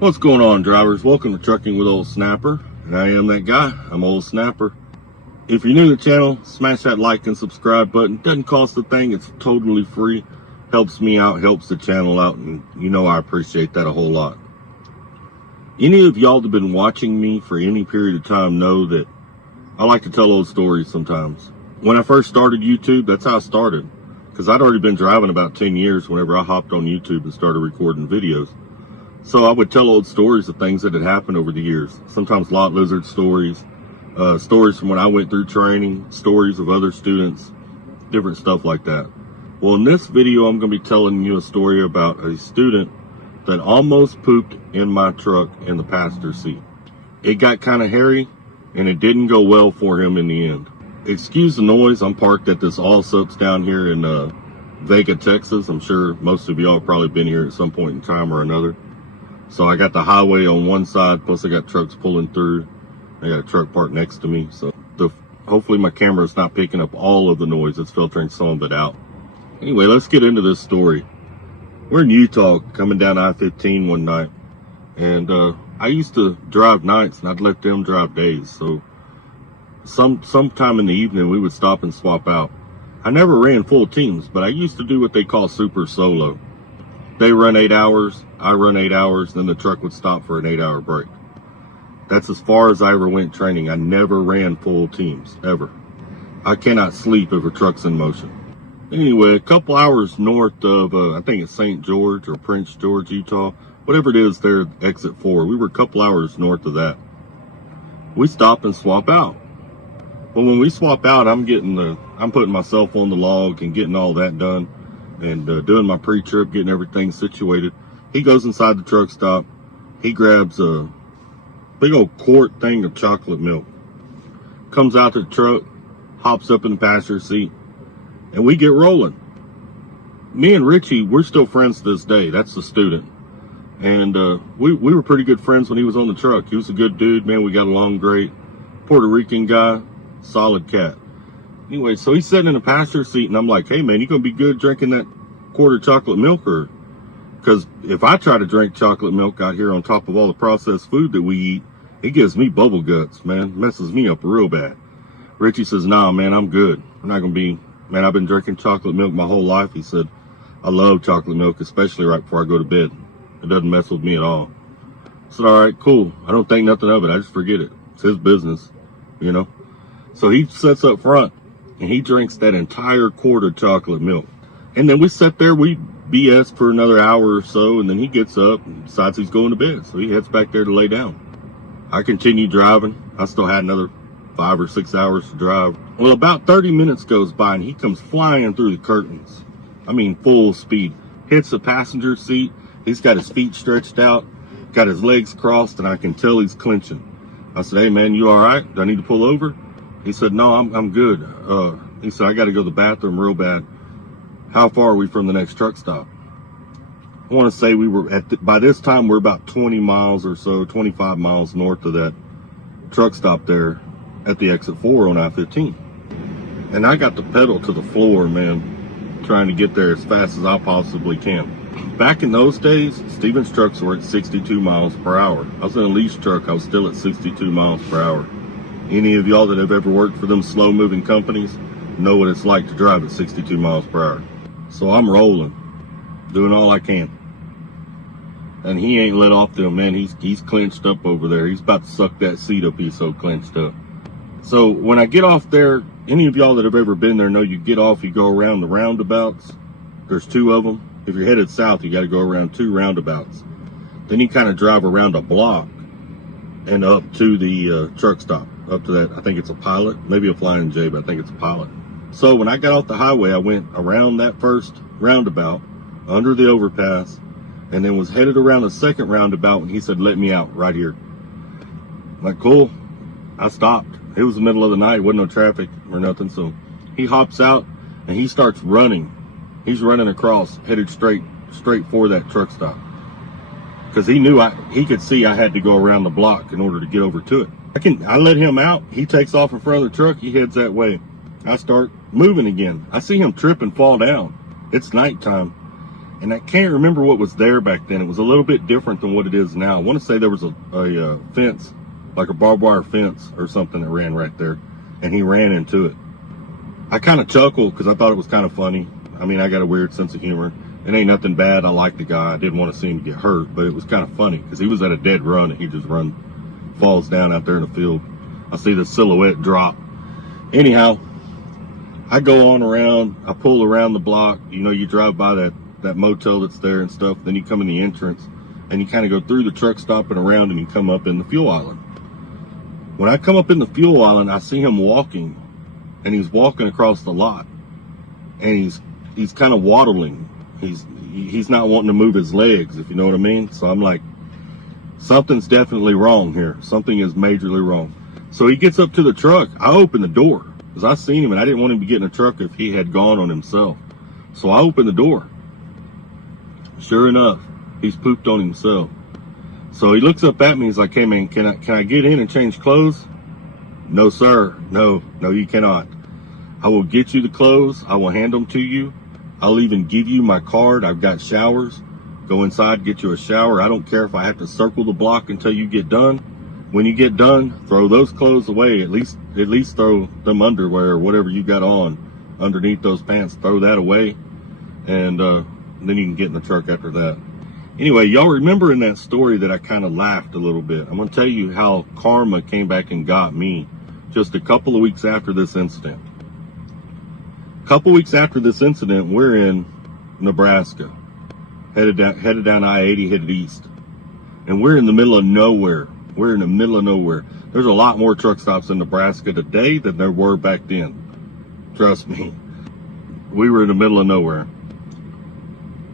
What's going on, drivers? Welcome to Trucking with Old Snapper, and I am that guy. I'm Old Snapper. If you're new to the channel, smash that like and subscribe button. Doesn't cost a thing. It's totally free. Helps me out, helps the channel out, and you know I appreciate that a whole lot. Any of y'all that have been watching me for any period of time know that I like to tell old stories sometimes. When I first started YouTube, that's how I started, because I'd already been driving about 10 years whenever I hopped on YouTube and started recording videos. So I would tell old stories of things that had happened over the years. Sometimes lot lizard stories, stories from when I went through training, stories of other students, different stuff like that. Well, in this video, I'm going to be telling you a story about a student that almost pooped in my truck in the passenger seat. It got kind of hairy, and it didn't go well for him in the end. Excuse the noise. I'm parked at this Allsups down here in Vega, Texas. I'm sure most of y'all have probably been here at some point in time or another. So I got the highway on one side, plus I got trucks pulling through. I got a truck parked next to me. So hopefully my camera's not picking up all of the noise. It's filtering some of it out. Anyway, let's get into this story. We're in Utah coming down I-15 one night. And I used to drive nights and I'd let them drive days. So sometime in the evening we would stop and swap out. I never ran full teams, but I used to do what they call super solo. They run 8 hours, I run 8 hours, then the truck would stop for an 8-hour break. That's as far as I ever went training. I never ran full teams, ever. I cannot sleep if a truck's in motion. Anyway, a couple hours north of, I think it's St. George or Prince George, Utah. Whatever it is there, exit 4. We were a couple hours north of that. We stop and swap out. Well, when we swap out, I'm putting myself on the log and getting all that done. And doing my pre-trip, getting everything situated. He goes inside the truck stop. He grabs a big old quart thing of chocolate milk. Comes out to the truck, hops up in the passenger seat, and we get rolling. Me and Richie, we're still friends to this day. That's the student. And we were pretty good friends when he was on the truck. He was a good dude, man. We got along great. Puerto Rican guy, solid cat. Anyway, so he's sitting in the passenger seat, and I'm like, hey, man, you going to be good drinking that quart of chocolate milk? Or because if I try to drink chocolate milk out here on top of all the processed food that we eat, it gives me bubble guts, man. Messes me up real bad. Richie says, nah, man, I'm good. I'm not going to be, man, I've been drinking chocolate milk my whole life. He said, I love chocolate milk, especially right before I go to bed. It doesn't mess with me at all. I said, all right, cool. I don't think nothing of it. I just forget it. It's his business, you know. So he sits up front. And he drinks that entire quart of chocolate milk. And then we sit there, we BS for another hour or so, and then he gets up and decides he's going to bed. So he heads back there to lay down. I continue driving. I still had another 5 or 6 hours to drive. Well, about 30 minutes goes by and he comes flying through the curtains. I mean, full speed. Hits the passenger seat. He's got his feet stretched out, got his legs crossed, and I can tell he's clenching. I said, hey man, you all right? Do I need to pull over? He said, no, I'm good. He said, I got to go to the bathroom real bad. How far are we from the next truck stop? I want to say we were by this time, we're about 20 miles or so, 25 miles north of that truck stop there at the exit 4 on I-15. And I got the pedal to the floor, man, trying to get there as fast as I possibly can. Back in those days, Stevens trucks were at 62 miles per hour. I was in a lease truck. I was still at 62 miles per hour. Any of y'all that have ever worked for them slow-moving companies know what it's like to drive at 62 miles per hour. So I'm rolling, doing all I can. And he ain't let off them, man. He's clenched up over there. He's about to suck that seat up. He's so clenched up. So when I get off there, any of y'all that have ever been there know you get off, you go around the roundabouts. There's 2 of them. If you're headed south, you got to go around 2 roundabouts. Then you kind of drive around a block and up to the truck stop. Up to that, I think it's a Pilot, maybe a Flying J, but I think it's a Pilot. So when I got off the highway, I went around that first roundabout, under the overpass, and then was headed around the second roundabout, and he said, let me out right here. I'm like, cool. I stopped. It was the middle of the night, wasn't no traffic or nothing, so he hops out, and he starts running. He's running across, headed straight for that truck stop. Because he knew he could see I had to go around the block in order to get over to it. I let him out. He takes off in front of the truck. He heads that way. I start moving again. I see him trip and fall down. It's nighttime. And I can't remember what was there back then. It was a little bit different than what it is now. I want to say there was a fence, like a barbed wire fence or something that ran right there, and he ran into it. I kind of chuckled because I thought it was kind of funny. I mean, I got a weird sense of humor. It ain't nothing bad. I like the guy. I didn't want to see him get hurt, but it was kind of funny because he was at a dead run and he just falls down out there in the field. I see the silhouette drop. Anyhow, I go on around. I pull around the block. You know, you drive by that motel that's there and stuff. Then you come in the entrance and you kind of go through the truck stop and around and you come up in the fuel island. When I come up in the fuel island, I see him walking, and he's walking across the lot, and he's kind of waddling. He's not wanting to move his legs, if you know what I mean. So I'm like, something's definitely wrong here. Something is majorly wrong. So he gets up to the truck. I open the door because I seen him and I didn't want him to get in the truck if he had gone on himself. So I open the door. Sure enough, he's pooped on himself. So he looks up at me. He's like, "Hey man, can I get in and change clothes?" "No, sir. No, you cannot. I will get you the clothes. I will hand them to you. I'll even give you my card. I've got showers. Go inside, get you a shower. I don't care if I have to circle the block until you get done. When you get done, throw those clothes away. At least throw them underwear or whatever you got on underneath those pants. Throw that away, and then you can get in the truck after that." Anyway, y'all remember in that story that I kind of laughed a little bit. I'm going to tell you how karma came back and got me just a couple of weeks after this incident. A couple weeks after this incident, we're in Nebraska, headed down I-80, headed east. And we're in the middle of nowhere. We're in the middle of nowhere. There's a lot more truck stops in Nebraska today than there were back then. Trust me. We were in the middle of nowhere.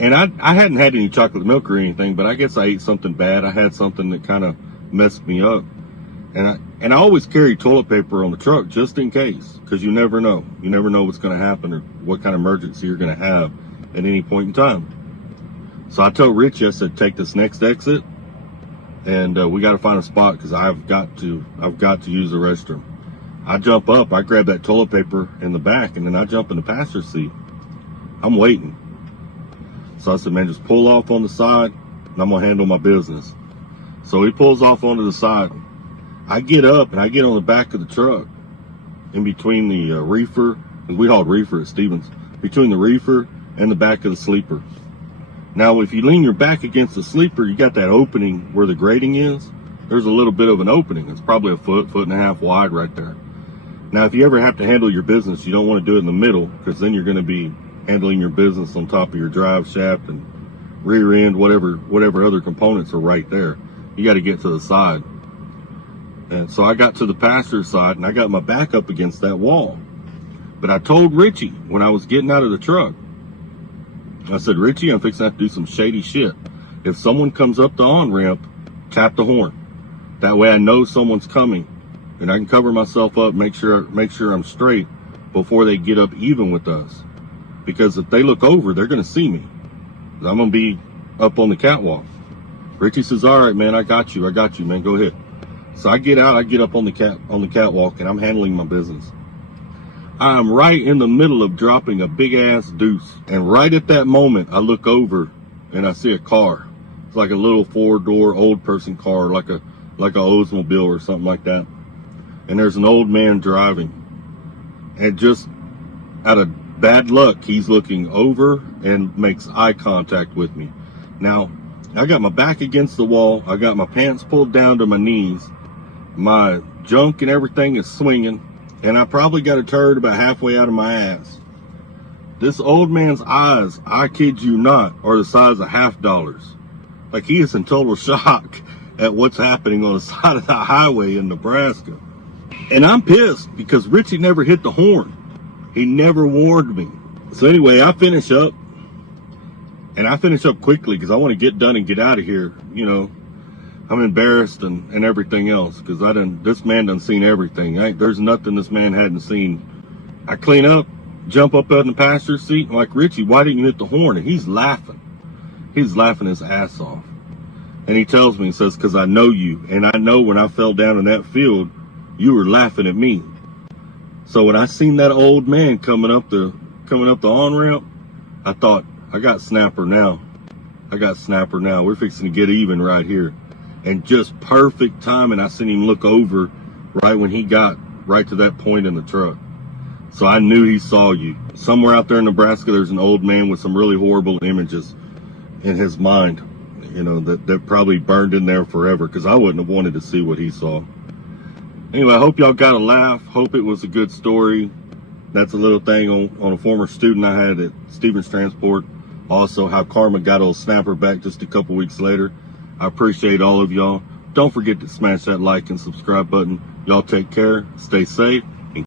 And I hadn't had any chocolate milk or anything, but I guess I ate something bad. I had something that kind of messed me up. And I always carry toilet paper on the truck just in case, because you never know. You never know what's going to happen or what kind of emergency you're going to have at any point in time. So I told Richie, I said, "Take this next exit, and we got to find a spot because I've got to use the restroom." I jump up, I grab that toilet paper in the back, and then I jump in the passenger seat. I'm waiting. So I said, "Man, just pull off on the side and I'm going to handle my business." So he pulls off onto the side. I get up and I get on the back of the truck in between the reefer, and we hauled reefer at Stevens, between the reefer and the back of the sleeper. Now, if you lean your back against the sleeper, you got that opening where the grating is. There's a little bit of an opening. It's probably a foot and a half wide right there. Now, if you ever have to handle your business, you don't want to do it in the middle, because then you're going to be handling your business on top of your drive shaft and rear end, whatever other components are right there. You got to get to the side. And so I got to the passenger side and I got my back up against that wall. But I told Richie when I was getting out of the truck, I said, "Richie, I'm fixing to have to do some shady shit. If someone comes up the on-ramp, tap the horn. That way I know someone's coming and I can cover myself up, make sure I'm straight before they get up even with us. Because if they look over, they're going to see me. I'm going to be up on the catwalk." Richie says, "All right, man, I got you, man, go ahead." So I get out, I get up on the catwalk, and I'm handling my business. I'm right in the middle of dropping a big ass deuce. And right at that moment, I look over and I see a car. It's like a little 4-door old person car, like a Oldsmobile or something like that. And there's an old man driving. And just out of bad luck, he's looking over and makes eye contact with me. Now, I got my back against the wall. I got my pants pulled down to my knees. My junk and everything is swinging. And I probably got a turd about halfway out of my ass. This old man's eyes, I kid you not, are the size of $50. Like, he is in total shock at what's happening on the side of the highway in Nebraska. And I'm pissed because Richie never hit the horn. He never warned me. So anyway, I finish up. And I finish up quickly because I want to get done and get out of here. You know, I'm embarrassed and everything else because this man done seen everything. There's nothing this man hadn't seen. I clean up, jump up in the passenger seat. I'm like, "Richie, why didn't you hit the horn?" And he's laughing. He's laughing his ass off. And he tells me, he says, "Because I know you. And I know when I fell down in that field, you were laughing at me." So when I seen that old man coming up the on-ramp, I thought, I got Snapper now. We're fixing to get even right here. And just perfect timing. I seen him look over right when he got right to that point in the truck. So I knew he saw you. Somewhere out there in Nebraska, there's an old man with some really horrible images in his mind, you know, that probably burned in there forever, because I wouldn't have wanted to see what he saw. Anyway, I hope y'all got a laugh. Hope it was a good story. That's a little thing on a former student I had at Stevens Transport. Also, how karma got old Snapper back just a couple weeks later. I appreciate all of y'all. Don't forget to smash that like and subscribe button. Y'all take care. Stay safe.